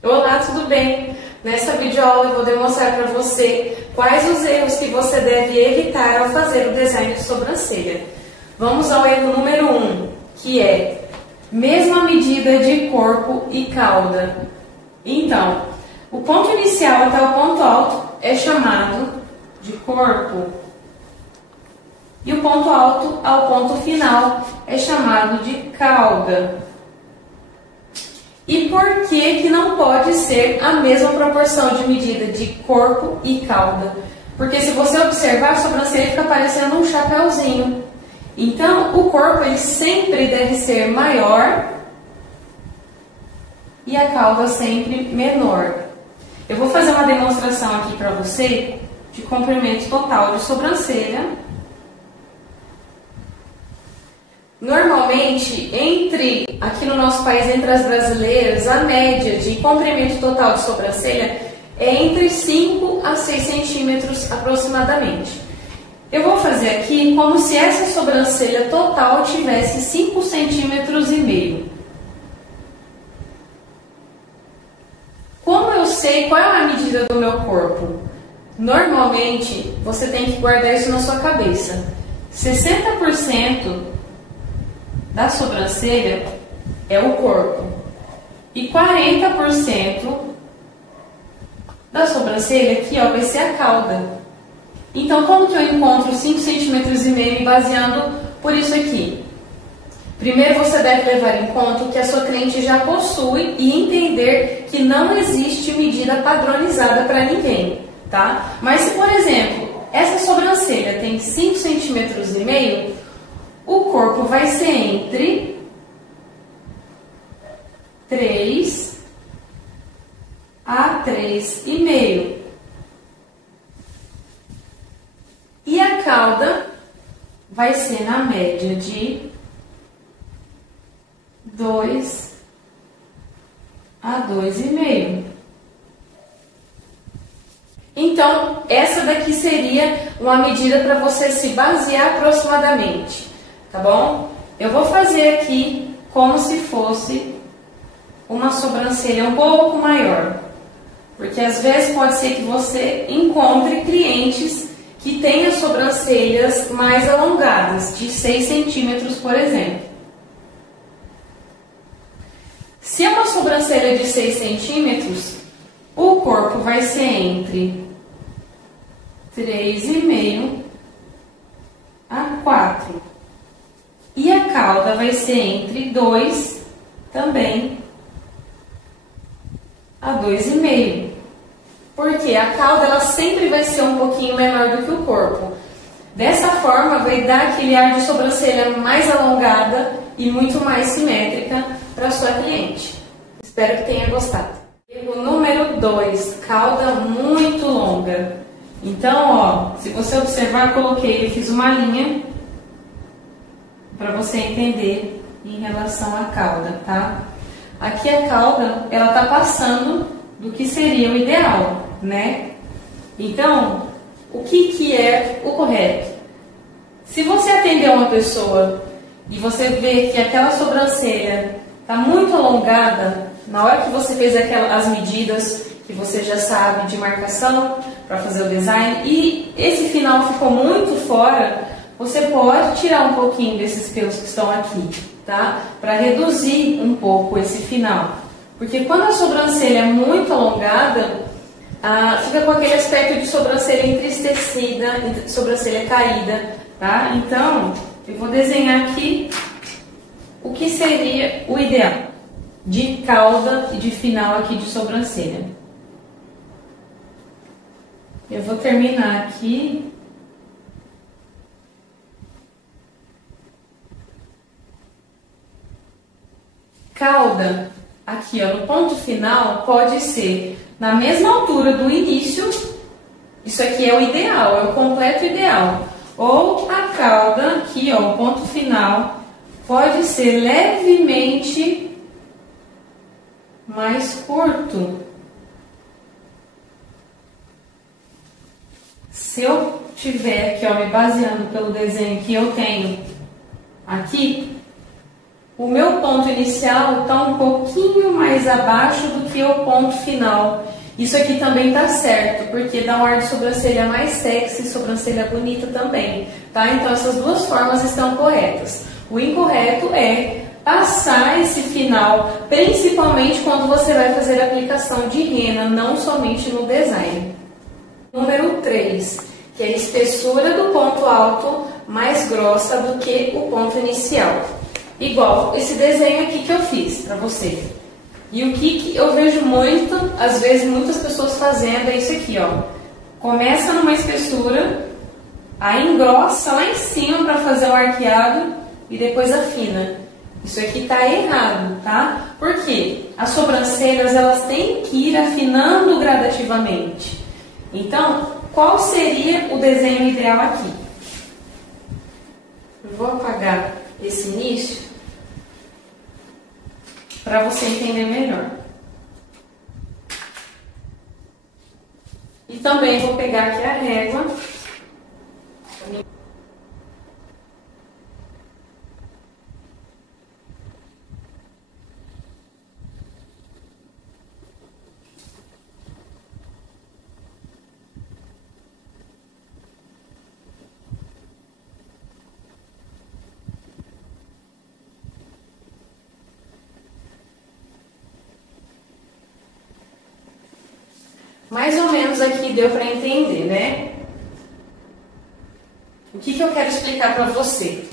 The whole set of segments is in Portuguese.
Olá, tudo bem? Nessa videoaula eu vou demonstrar para você quais os erros que você deve evitar ao fazer o design de sobrancelha. Vamos ao erro número 1, que é mesma medida de corpo e cauda. Então, o ponto inicial até o ponto alto é chamado de corpo e o ponto alto ao ponto final é chamado de cauda. E por que não pode ser a mesma proporção de medida de corpo e cauda? Porque se você observar, a sobrancelha fica parecendo um chapéuzinho. Então, o corpo ele sempre deve ser maior e a cauda sempre menor. Eu vou fazer uma demonstração aqui para você de comprimento total de sobrancelha. Normalmente, aqui no nosso país, entre as brasileiras, a média de comprimento total de sobrancelha é entre 5 a 6 centímetros aproximadamente. Eu vou fazer aqui como se essa sobrancelha total tivesse 5 centímetros e meio. Como eu sei qual é a medida do meu corpo? Normalmente, você tem que guardar isso na sua cabeça. 60% da sobrancelha é o corpo e 40% da sobrancelha aqui ó, vai ser a cauda. Então, como que eu encontro 5 centímetros e meio baseando por isso aqui? Primeiro, você deve levar em conta o que a sua cliente já possui e entender que não existe medida padronizada para ninguém, tá? Mas se, por exemplo, essa sobrancelha tem 5 centímetros e meio, o corpo vai ser entre 3 a 3,5. E a cauda vai ser na média de 2 a 2,5. Então, essa daqui seria uma medida para você se basear aproximadamente. Tá bom? Eu vou fazer aqui como se fosse uma sobrancelha um pouco maior. Porque às vezes pode ser que você encontre clientes que tenham sobrancelhas mais alongadas, de 6 centímetros, por exemplo. Se é uma sobrancelha de 6 centímetros, o corpo vai ser entre 3,5 a 4. E a cauda vai ser entre 2 também a 2,5. Porque a cauda ela sempre vai ser um pouquinho menor do que o corpo. Dessa forma vai dar aquele ar de sobrancelha mais alongada e muito mais simétrica para sua cliente. Espero que tenha gostado. Erro número 2, cauda muito longa. Então, ó, se você observar, eu fiz uma linha para você entender em relação à cauda, tá? Aqui a cauda, ela tá passando do que seria o ideal, né? Então, o que é o correto? Se você atender uma pessoa e você vê que aquela sobrancelha tá muito alongada, na hora que você fez as medidas que você já sabe de marcação para fazer o design e esse final ficou muito fora, você pode tirar um pouquinho desses pelos que estão aqui, tá? Para reduzir um pouco esse final. Porque quando a sobrancelha é muito alongada, fica com aquele aspecto de sobrancelha entristecida, sobrancelha caída, tá? Então, eu vou desenhar aqui o que seria o ideal de cauda e de final aqui de sobrancelha. Eu vou terminar aqui. Cauda, aqui ó, no ponto final, pode ser na mesma altura do início, isso aqui é o ideal, é o completo ideal. Ou a cauda, aqui ó, o ponto final, pode ser levemente mais curto. Se eu tiver aqui ó, me baseando pelo desenho que eu tenho aqui, o meu ponto inicial está um pouquinho mais abaixo do que o ponto final. Isso aqui também tá certo, porque dá um ar de sobrancelha mais sexy, sobrancelha bonita também, tá? Então essas duas formas estão corretas. O incorreto é passar esse final, principalmente quando você vai fazer a aplicação de rena, não somente no design. Número 3, que é a espessura do ponto alto mais grossa do que o ponto inicial. Igual esse desenho aqui que eu fiz para você. E o que eu vejo muito, às vezes muitas pessoas fazendo é isso aqui, ó. Começa numa espessura, aí engrossa lá em cima para fazer o arqueado e depois afina. Isso aqui tá errado, tá? Por quê? As sobrancelhas, elas têm que ir afinando gradativamente. Então, qual seria o desenho ideal aqui? Eu vou apagar esse início para você entender melhor. E também vou pegar aqui a régua. Mais ou menos aqui deu para entender, né? O que eu quero explicar para você?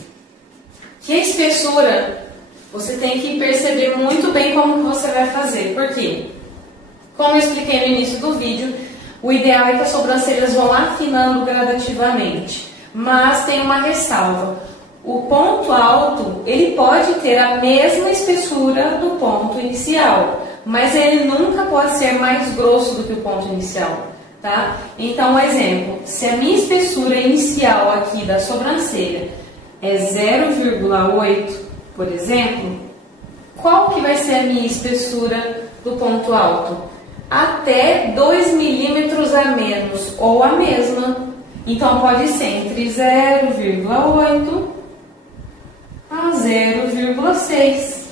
Que a espessura, você tem que perceber muito bem como que você vai fazer. Por quê? Como eu expliquei no início do vídeo, o ideal é que as sobrancelhas vão afinando gradativamente. Mas tem uma ressalva. O ponto alto, ele pode ter a mesma espessura do ponto inicial, mas ele nunca pode ser mais grosso do que o ponto inicial, tá? Então, um exemplo, se a minha espessura inicial aqui da sobrancelha é 0,8, por exemplo, qual que vai ser a minha espessura do ponto alto? Até 2 milímetros a menos, ou a mesma. Então, pode ser entre 0,8 a 0,6.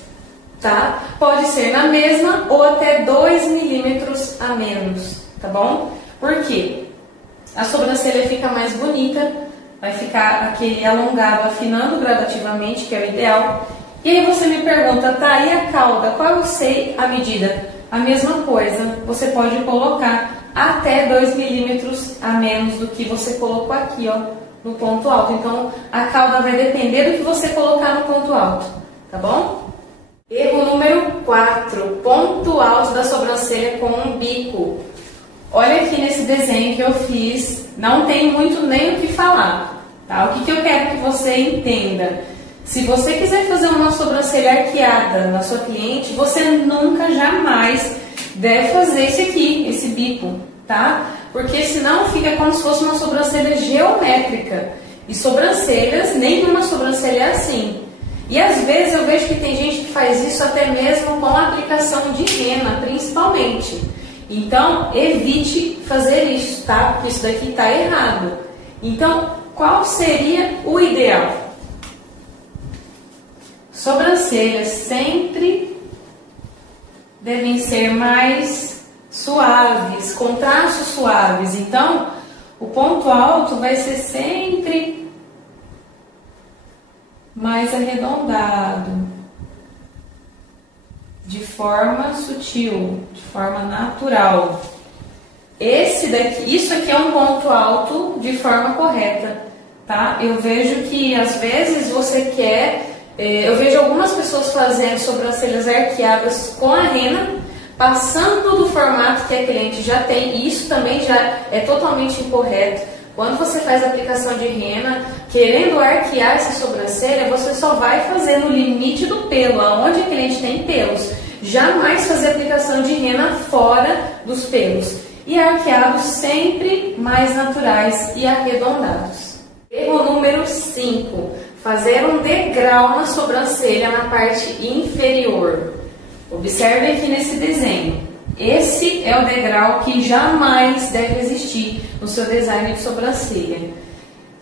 Tá? Pode ser na mesma ou até 2 milímetros a menos, tá bom? Por quê? A sobrancelha fica mais bonita, vai ficar aquele alongado, afinando gradativamente, que é o ideal. E aí você me pergunta, tá, e a cauda? Qual eu sei a medida? A mesma coisa, você pode colocar até 2 milímetros a menos do que você colocou aqui, ó, no ponto alto. Então, a cauda vai depender do que você colocar no ponto alto, tá bom? Erro número 4, ponto alto da sobrancelha com um bico. Olha aqui nesse desenho que eu fiz, não tem muito nem o que falar, tá? O que eu quero que você entenda? Se você quiser fazer uma sobrancelha arqueada na sua cliente, você nunca, jamais deve fazer esse aqui, esse bico, tá? Porque senão fica como se fosse uma sobrancelha geométrica. E sobrancelhas, nenhuma sobrancelha é assim. E às vezes eu vejo que tem gente que faz isso até mesmo com a aplicação de rena, principalmente. Então, evite fazer isso, tá? Porque isso daqui está errado. Então, qual seria o ideal? Sobrancelhas sempre devem ser mais suaves, com traços suaves. Então, o ponto alto vai ser sempre mais arredondado, de forma sutil, de forma natural. Isso aqui é um ponto alto de forma correta, tá? Eu vejo que às vezes você quer, eu vejo algumas pessoas fazendo sobrancelhas arqueadas com a rena, passando do formato que a cliente já tem, e isso também já é totalmente incorreto. Quando você faz a aplicação de rena, querendo arquear essa sobrancelha, você só vai fazer no limite do pelo, aonde a cliente tem pelos. Jamais fazer aplicação de rena fora dos pelos. E arqueados sempre mais naturais e arredondados. Erro número 5. Fazer um degrau na sobrancelha na parte inferior. Observe aqui nesse desenho. Esse é o degrau que jamais deve existir no seu design de sobrancelha.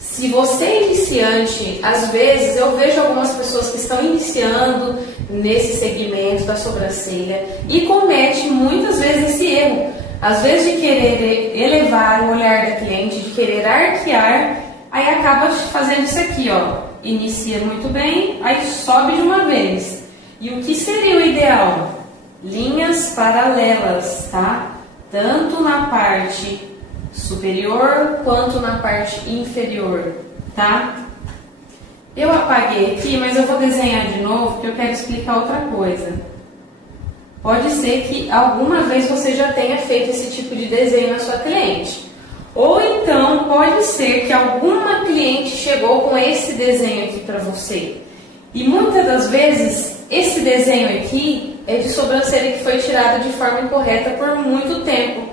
Se você é iniciante, às vezes eu vejo algumas pessoas que estão iniciando nesse segmento da sobrancelha e comete muitas vezes esse erro. Às vezes de querer elevar o olhar da cliente, de querer arquear, aí acaba fazendo isso aqui, ó. Inicia muito bem, aí sobe de uma vez. E o que seria o ideal? Linhas paralelas, tá? Tanto na parte superior quanto na parte inferior, tá? Eu apaguei aqui, mas eu vou desenhar de novo porque eu quero explicar outra coisa. Pode ser que alguma vez você já tenha feito esse tipo de desenho na sua cliente. Ou então pode ser que alguma cliente chegou com esse desenho aqui para você. E muitas das vezes esse desenho aqui é de sobrancelha que foi tirada de forma incorreta por muito tempo.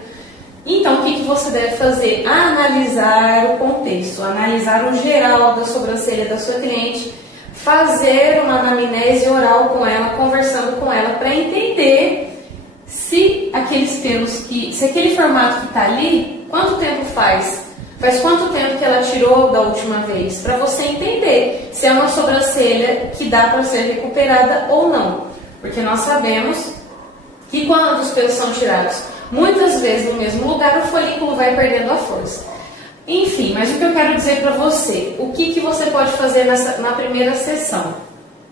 Então, o que você deve fazer? Analisar o contexto, analisar o geral da sobrancelha da sua cliente, fazer uma anamnese oral com ela, conversando com ela, para entender se aqueles pelos se aquele formato que está ali, quanto tempo faz? Faz quanto tempo que ela tirou da última vez? Para você entender se é uma sobrancelha que dá para ser recuperada ou não. Porque nós sabemos que quando os pelos são tirados muitas vezes no mesmo lugar, o folículo vai perdendo a força. Enfim, mas o que eu quero dizer para você, o que você pode fazer na primeira sessão?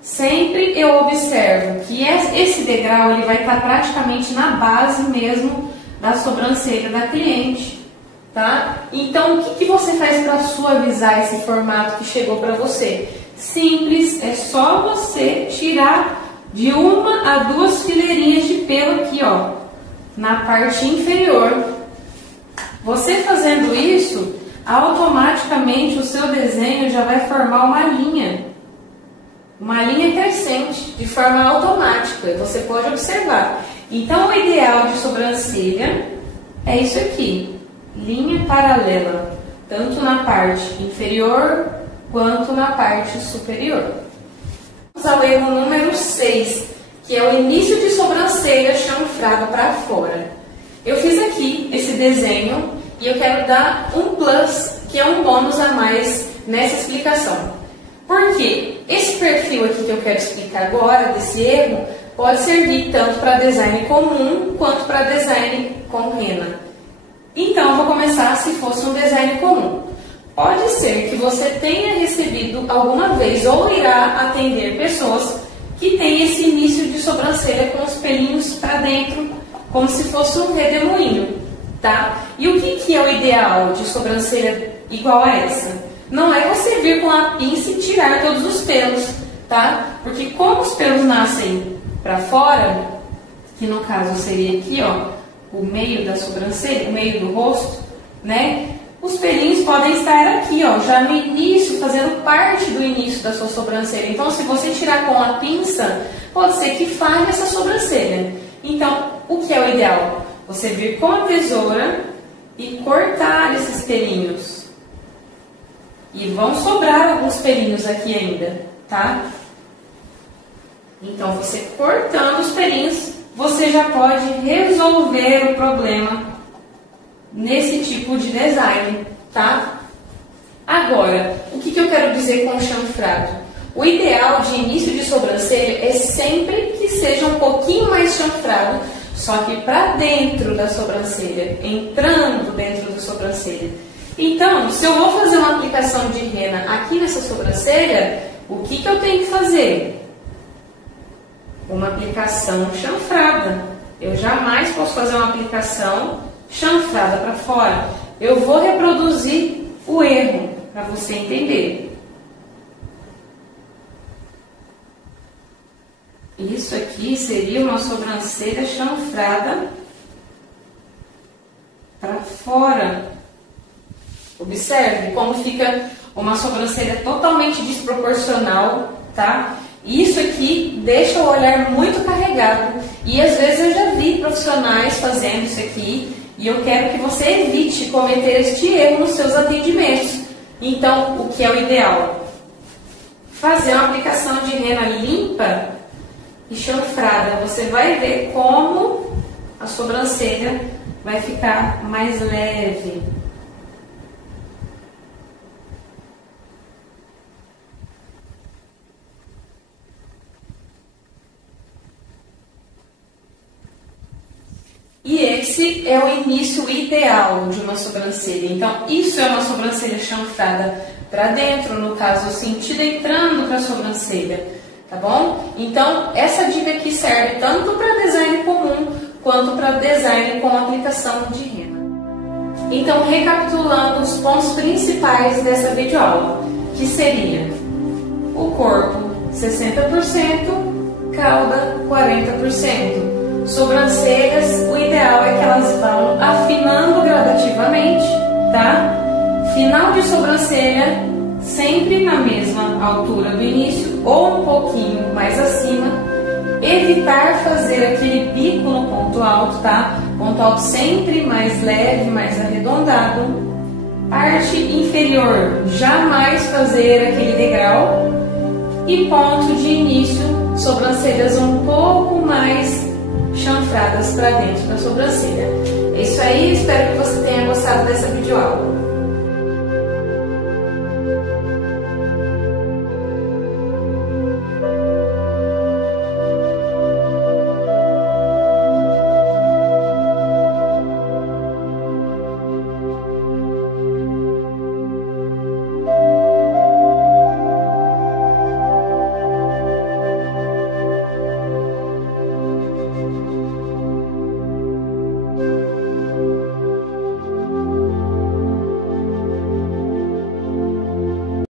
Sempre eu observo que esse degrau ele vai estar praticamente na base mesmo da sobrancelha da cliente, tá? Então, o que você faz para suavizar esse formato que chegou para você? Simples, é só você tirar de 1 a 2 fileirinhas de pelo aqui, ó, na parte inferior. Você fazendo isso, automaticamente o seu desenho já vai formar uma linha crescente, de forma automática, você pode observar. Então, o ideal de sobrancelha é isso aqui, linha paralela, tanto na parte inferior quanto na parte superior. Vamos ao erro número 6, que é o início de sobrancelha chanfrada para fora. Eu fiz aqui esse desenho e eu quero dar um plus, que é um bônus a mais nessa explicação. Por quê? Esse perfil aqui que eu quero explicar agora, desse erro, pode servir tanto para design comum quanto para design com rena. Então, eu vou começar se fosse um design comum. Pode ser que você tenha recebido alguma vez ou irá atender pessoas que tem esse início de sobrancelha com os pelinhos para dentro, como se fosse um redemoinho, tá? E o que é o ideal de sobrancelha igual a essa? Não é você vir com a pinça e tirar todos os pelos, tá? Porque como os pelos nascem para fora, que no caso seria aqui, ó, o meio da sobrancelha, o meio do rosto, né? Os pelinhos podem estar aqui, ó, já no início, fazendo parte do início da sua sobrancelha. Então, se você tirar com a pinça, pode ser que falhe essa sobrancelha. Então, o que é o ideal? Você vir com a tesoura e cortar esses pelinhos. E vão sobrar alguns pelinhos aqui ainda, tá? Então, você cortando os pelinhos, você já pode resolver o problema nesse tipo de design, tá? Agora, o que eu quero dizer com chanfrado? O ideal de início de sobrancelha é sempre que seja um pouquinho mais chanfrado, só que para dentro da sobrancelha, entrando dentro da sobrancelha. Então, se eu vou fazer uma aplicação de rena aqui nessa sobrancelha, o que eu tenho que fazer? Uma aplicação chanfrada. Eu jamais posso fazer uma aplicação chanfrada para fora. Eu vou reproduzir o erro para você entender. Isso aqui seria uma sobrancelha chanfrada para fora. Observe como fica uma sobrancelha totalmente desproporcional, tá? Isso aqui deixa o olhar muito carregado. E às vezes eu já vi profissionais fazendo isso aqui. E eu quero que você evite cometer este erro nos seus atendimentos. Então, o que é o ideal? Fazer uma aplicação de rena limpa e chanfrada. Você vai ver como a sobrancelha vai ficar mais leve. E esse é o início ideal de uma sobrancelha. Então, isso é uma sobrancelha chanfrada para dentro, no caso, o sentido entrando para a sobrancelha, tá bom? Então, essa dica aqui serve tanto para design comum, quanto para design com aplicação de rena. Então, recapitulando os pontos principais dessa videoaula, que seria o corpo 60%, cauda 40%. Sobrancelhas, o ideal é que elas vão afinando gradativamente, tá? Final de sobrancelha, sempre na mesma altura do início ou um pouquinho mais acima. Evitar fazer aquele bico no ponto alto, tá? Ponto alto sempre mais leve, mais arredondado. Parte inferior, jamais fazer aquele degrau. E ponto de início, sobrancelhas um pouco mais chanfradas para dentro da sobrancelha. É isso aí, espero que você tenha gostado dessa videoaula.